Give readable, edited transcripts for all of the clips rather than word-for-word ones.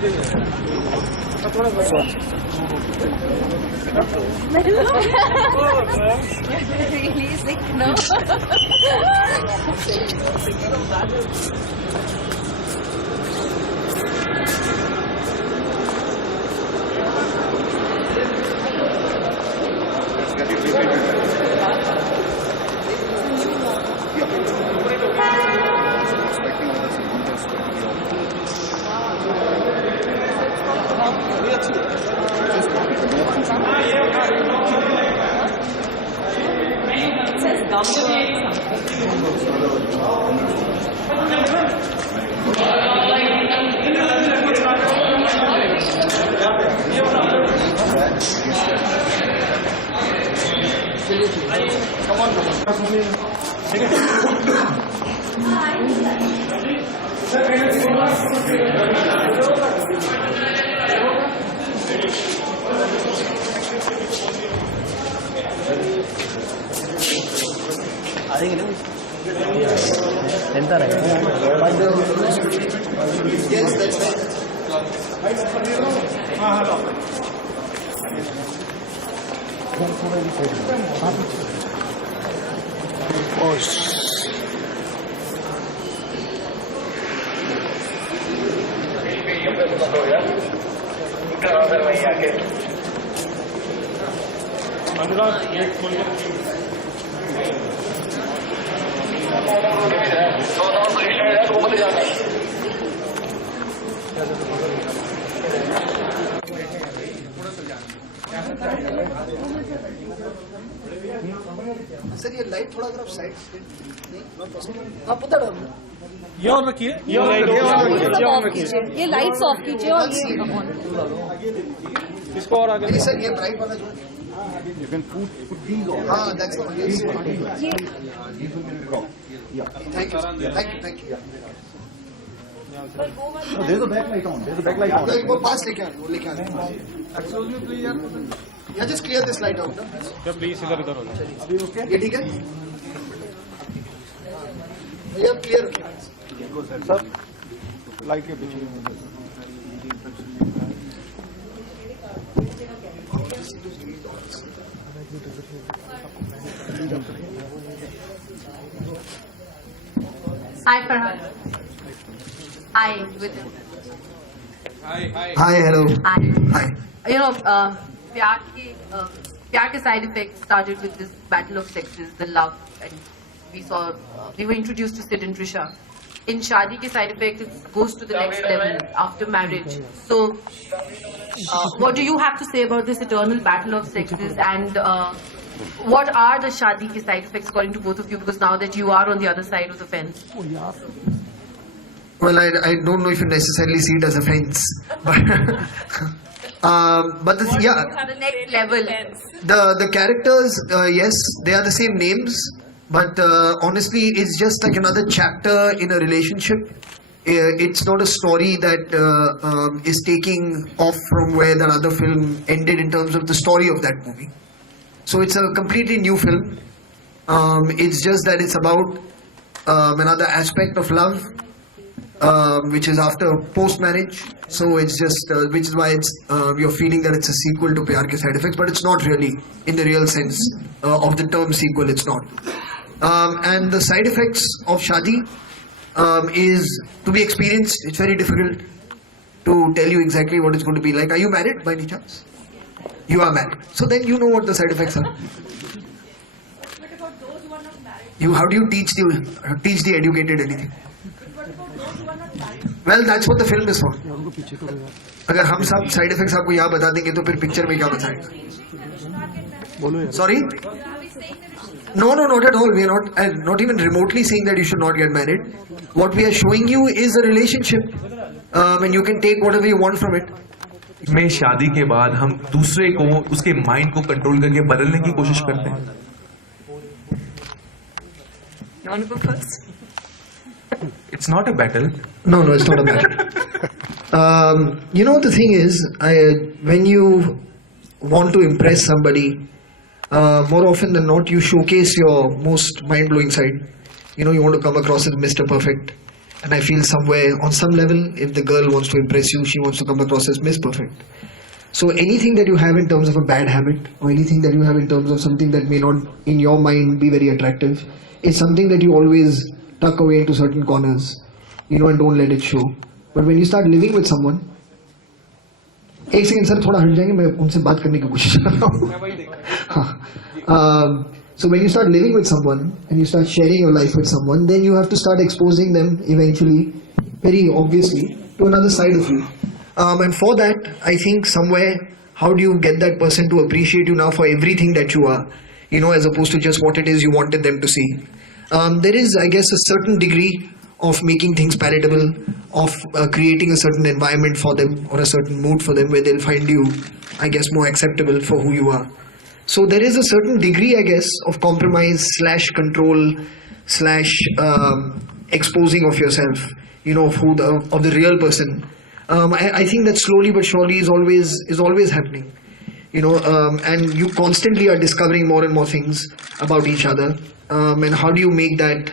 Really sick, no? Yes, that's right. Sir ये light थोड़ा अगर आप साइड नहीं नॉट पॉसिबल हाँ पता है ये और रखिए ये लाइट्स ऑफ कीजिए और ये इसको और आगे नहीं सर ये ब्राइट वाला जो You can put these on. हाँ that's the one yes These will be rock. Yeah. thank you No, there's a backlight on. There's a backlight on. वो पास लेके आए वो लेके आए excuse me please यार just clear this light out please इधर इधर हो जाओ ये ठीक है भैया क्लियर Sir, light के पीछे. Hi, Farhan. Hi, Vidya. hi hello Hi. hi You know, प्यार के side effects started with this battle of sexes, the love, and we were introduced to Sid and Trisha. In Shaddi Ke Side effect, it goes to the next level after marriage. So, what do you have to say about this eternal battle of sexes, and what are the Shaddi Ke Side effects according to both of you? Because now that you are on the other side of the fence. well I don't know if you necessarily see it as a fence but the, yeah The next level. the characters yes they are the same names but honestly it's just like another chapter in a relationship. It's not a story that is taking off from where that other film ended in terms of the story of that movie. So it's a completely new film. It's just that it's about another aspect of love which is after post-marriage. So it's just which is why it's you're feeling that it's a sequel to Pyar Ke Side Effects, but it's not really in the real sense of the term sequel. It's not. And the side effects of Shadi is to be experienced. It's very difficult to tell you exactly what it's going to be like. Are you married by any chance? You are married. So then you know what the side effects are. How do you teach the educated anything? Well, that's what the film is for. अगर हम सब side effects आपको यहाँ बता देंगे तो फिर picture में क्या बताएगा? Sorry? No, not at all. We are not even remotely saying that you should not get married. What we are showing you is a relationship, and you can take whatever you want from it. में शादी के बाद हम दूसरे को उसके mind को control करके बदलने की कोशिश करते हैं. You want to go first? It's not a battle. No, it's not a battle. The thing is, when you want to impress somebody, more often than not, you showcase your most mind-blowing side. You want to come across as Mr. Perfect. And I feel somewhere, on some level, if the girl wants to impress you, she wants to come across as Miss Perfect. So anything that you have in terms of a bad habit, or anything that you have in terms of something that may not, in your mind, be very attractive, is something that you always tuck away into certain corners, and don't let it show. But when you start living with someone, एक second sir थोड़ा हट जाएंगे, मैं उनसे बात करने की कोशिश कर रहा हूँ. So when you start living with someone and you start sharing your life with someone, then you have to start exposing them eventually, very obviously, to another side of you. And for that, I think somewhere, how do you get that person to appreciate you now for everything that you are, as opposed to just what it is you wanted them to see. There is, I guess, a certain degree of making things palatable, of creating a certain environment for them or a certain mood for them where they'll find you, I guess, more acceptable for who you are. So there is a certain degree, I guess, of compromise / control / exposing of yourself, of the real person. I think that slowly but surely is always happening, and you constantly are discovering more and more things about each other. And how do you make that,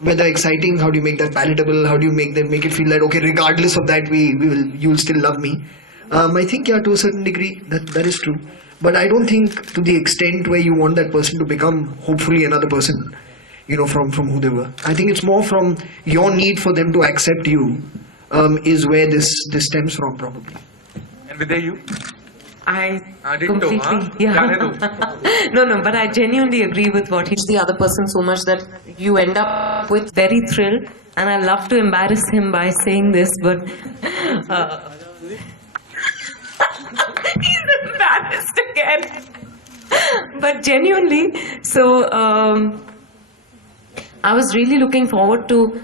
whether exciting, how do you make that palatable, how do you make it feel that, okay, regardless of that, you will still love me. I think, yeah, to a certain degree, that is true. But I don't think to the extent where you want that person to become, hopefully, another person, from who they were. I think it's more from your need for them to accept you, is where this stems from, probably. And Vidya, you? I Ditto, completely, huh? yeah. No, but I genuinely agree with what he's the other person so much that you end up with very thrilled, and I love to embarrass him by saying this, but he's embarrassed again. But genuinely, so I was really looking forward to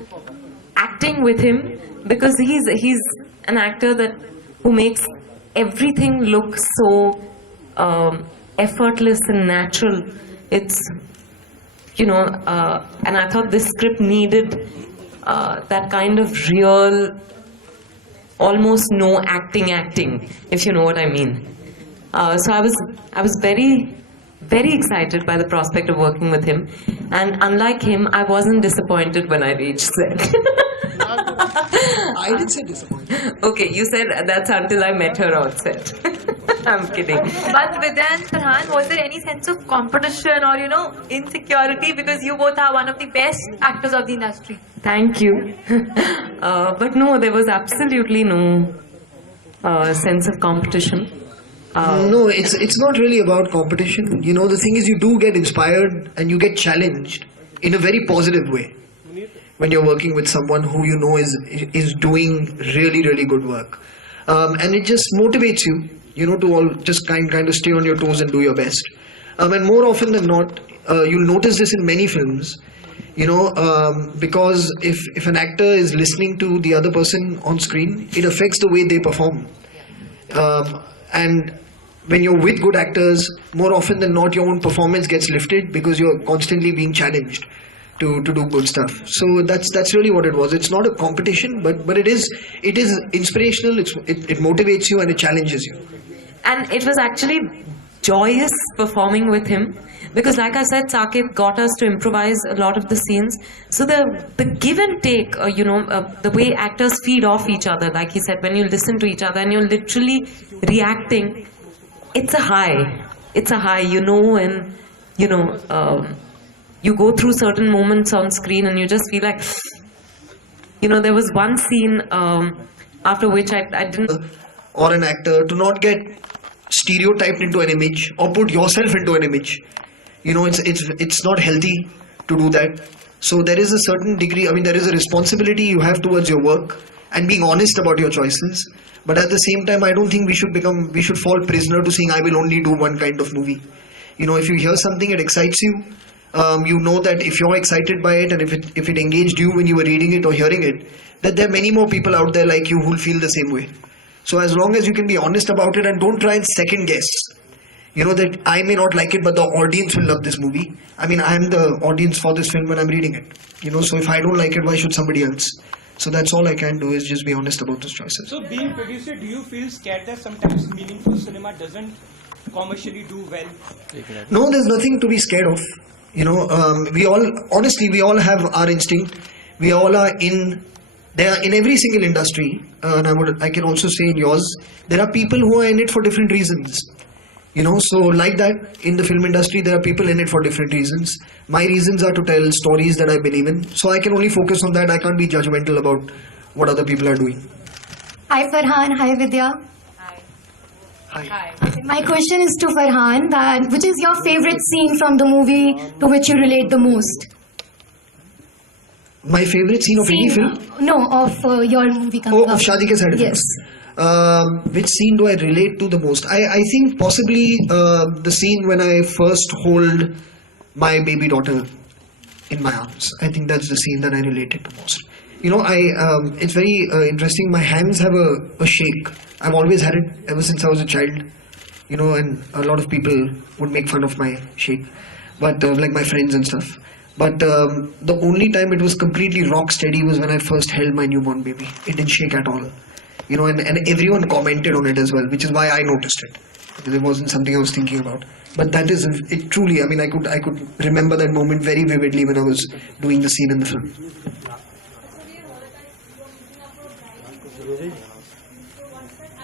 acting with him because he's an actor who makes everything look so effortless and natural. It's, and I thought this script needed that kind of real, almost no acting, if you know what I mean. So I was very, very excited by the prospect of working with him, and unlike him, I wasn't disappointed when I reached set. I didn't say disappointed. Okay, you said that's until I met her on set. I'm kidding. But Vidya and Farhan, was there any sense of competition or, insecurity? Because you both are one of the best actors of the industry. Thank you. But no, there was absolutely no sense of competition. No, it's not really about competition. The thing is, you do get inspired and you get challenged in a very positive way when you're working with someone who is doing really, really good work. And it just motivates you, to all just kind of stay on your toes and do your best. And more often than not, you'll notice this in many films, because if an actor is listening to the other person on screen, it affects the way they perform. And when you're with good actors, more often than not, your own performance gets lifted because you're constantly being challenged to do good stuff. So that's really what it was. It's not a competition, but it is inspirational. It motivates you and it challenges you. And it was actually joyous performing with him because, like I said, Saket got us to improvise a lot of the scenes. So the give and take, the way actors feed off each other, like he said, when you listen to each other and you're literally reacting, it's a high. It's a high, and you go through certain moments on screen and you just feel like, there was one scene after which I didn't. Or an actor to not get stereotyped into an image or put yourself into an image. It's not healthy to do that. So there is a certain degree, there is a responsibility you have towards your work and being honest about your choices. But at the same time, I don't think we should fall prisoner to saying I will only do one kind of movie. If you hear something, it excites you. You know that if you're excited by it and if it engaged you when you were reading it or hearing it, that there are many more people out there like you who will feel the same way. So as long as you can be honest about it and don't try and second guess, that I may not like it, but the audience will love this movie. I am the audience for this film when I'm reading it. So if I don't like it, why should somebody else? So that's all I can do is just be honest about those choices. So being producer, do you feel scared that sometimes meaningful cinema doesn't commercially do well? No, there's nothing to be scared of. We all have our instinct. We all are in. They are in every single industry, and I can also say in yours, there are people who are in it for different reasons. You know, so like that, in the film industry, there are people in it for different reasons. My reasons are to tell stories that I believe in. So I can only focus on that. I can't be judgmental about what other people are doing. Hi Farhan, hi Vidya. Hi. My question is to Farhan that which is your favorite scene from the movie to which you relate the most? My favorite scene of any film? No, of your movie coming Oh, up. of Shaddi Ke Side. Yes. Which scene do I relate to the most? I think possibly the scene when I first hold my baby daughter in my arms. I think that's the scene that I related to most. You know, it's very interesting. My hands have a shake. I've always had it ever since I was a child. You know, and a lot of people would make fun of my shake, but like my friends and stuff. But the only time it was completely rock steady was when I first held my newborn baby. It didn't shake at all. You know, and everyone commented on it as well, which is why I noticed it. Because it wasn't something I was thinking about. But that is it truly. I mean, I could remember that moment very vividly when I was doing the scene in the film.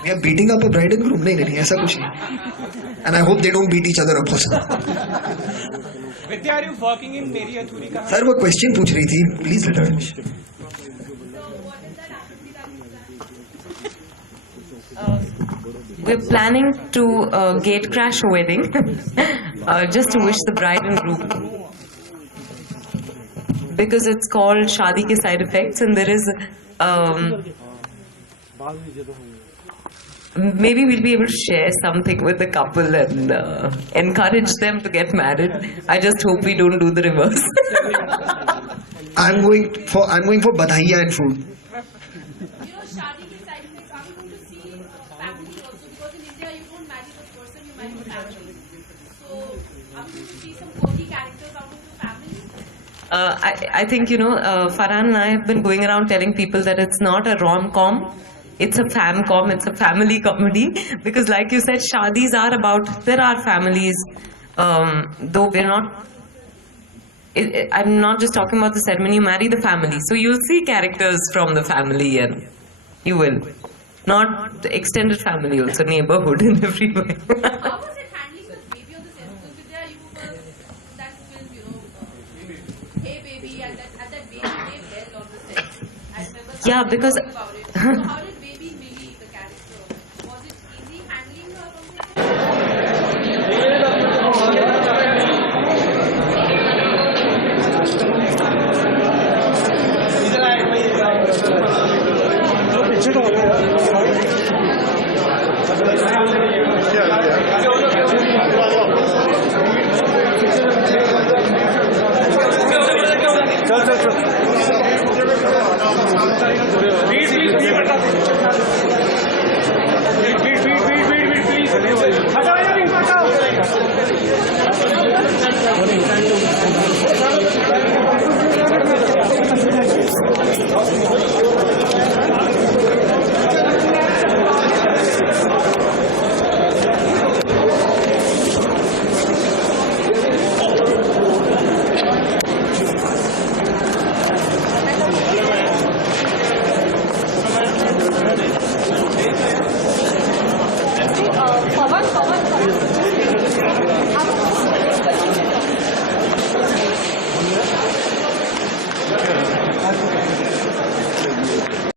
We are beating up a bride and groom. नहीं नहीं ऐसा कुछ नहीं. And I hope they don't beat each other up also. Vidya, are you working in Meri Adhuri Kahan? Sir वो question पूछ रही थी. Please let her finish. We're planning to gate crash a wedding just to wish the bride and groom. Because it's called Shaddi Ke Side Effects, and there is maybe we'll be able to share something with the couple and encourage them to get married. I just hope we don't do the reverse. I'm going for badhaiya and food. You know, Shaddi Ke Side Effects, are we going to see family also? Because in India, you don't marry the person, you marry the family. So, are we going to see some quirky characters out of the family? I think, you know, Farhan and I have been going around telling people that it's not a rom-com. It's a fam-com, it's a family comedy. Because like you said, shadis are about, there are families, though we're not, I'm not just talking about the ceremony, you marry the family. So you'll see characters from the family and you will. Not the extended family also, neighborhood in every way. How was it handling the baby on the set? Because Vidya, you were in that film, you know, Hey Baby, and that baby named well on the set. I remember Yeah, because talking about it. So how did